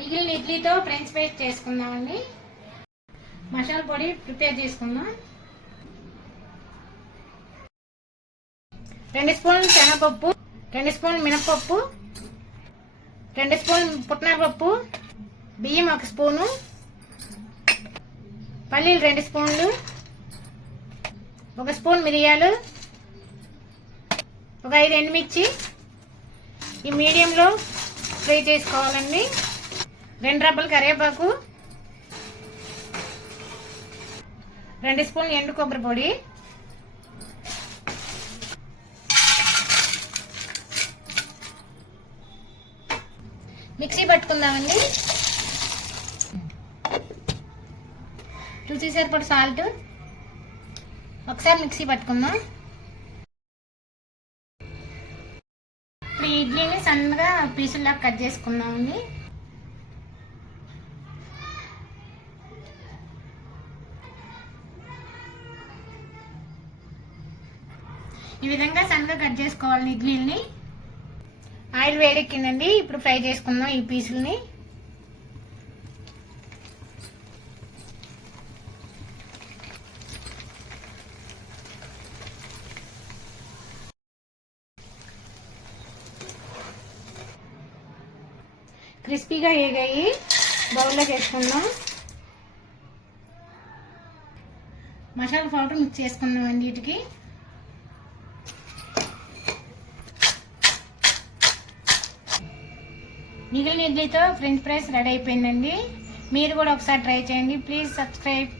మిగిలిన ఇడ్లీతో French fries చేసుకుందామండి. మసాలా పొడి ప్రిపేర్ చేసుకుందాం. 2 స్పూన్లు శనగపప్పు, 2 స్పూన్లు మినపప్పు, 2 స్పూన్లు పుట్నాల పప్పు, బియ్యం 1 స్పూను, పల్లీలు 2 స్పూన్లు, 1 స్పూన్ మిరియాలు, ఒక 5 ఎండుమిర్చి. ఈ మీడియంలో ఫ్రై చేసుకోవాలండి. 2 రబ్బలు కరివేపాకు, 2 స్పూన్లు ఎండు కొబ్బరి పొడి, మిక్సీ పట్టుకుందామండి. రుచి సరిపడ సాల్ట్, ఒకసారి మిక్సీ పట్టుకుందాం. ఇప్పుడు ఈ ఇడ్లీని సన్నగా పీసుల్లా కట్ చేసుకుందామండి. ఈ విధంగా సన్నగా కట్ చేసుకోవాలి ఇడ్లీని. ఆయిల్ వేడెక్కిందండి. ఇప్పుడు ఫ్రై చేసుకుందాం ఈ పీసుల్ని. క్రిస్పీగా వేగాయి. బౌల్లో చేసుకుందాం. మసాలా పౌడర్ మిక్స్ చేసుకుందాం అండి. వీటికి మిగిలిన ఇడ్లీతో ఫ్రెంచ్ ఫ్రైస్ రెడీ అయిపోయిందండి. మీరు కూడా ఒకసారి ట్రై చేయండి. Please subscribe.